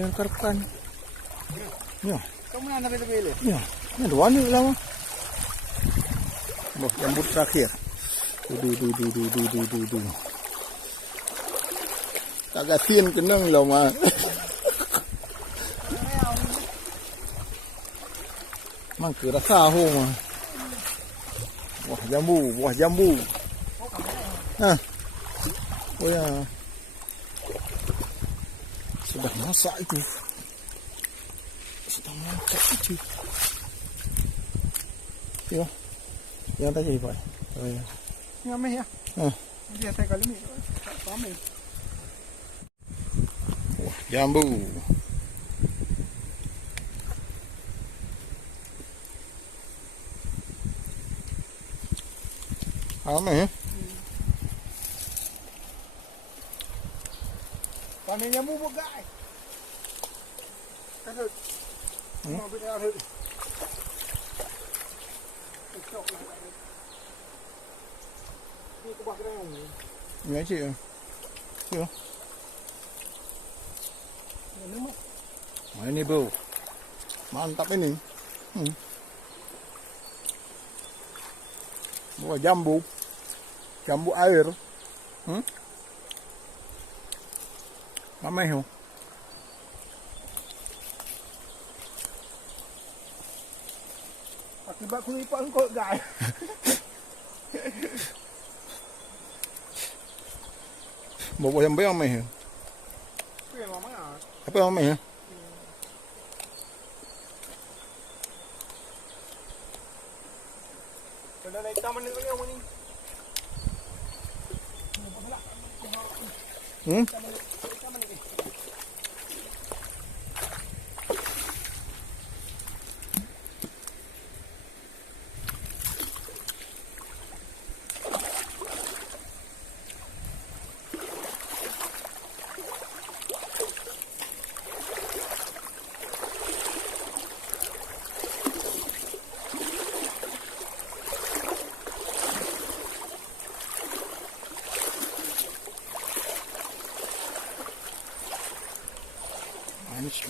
dengan karpan. Ya. Kamu mana pilih? Ya. Ini dua ni lama. Bah, jambut terakhir. Du. Tak kasihan kenang lah mah. Mang ke rasa ho mah. Buah jambu. Hah. Oh ya. Sudah masak itu. Ya. Yang tadi Pak. Oh ya. Ngameh ya. Dia tak kali ni. Pamai. Wah, jambu. Ame. Pamai jambu bukai. Kan. Mau beli ada. Ni kubah kerang ni. Ini cik. Ya. Ini bro. Mantap ini. Buah jambu. Jambu air. Ramai tu. Akibat aku lipat engkau guys. Buah jambu yang ramai. Apa yang ramai? Dah naik taman ni kau ni.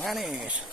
Manis.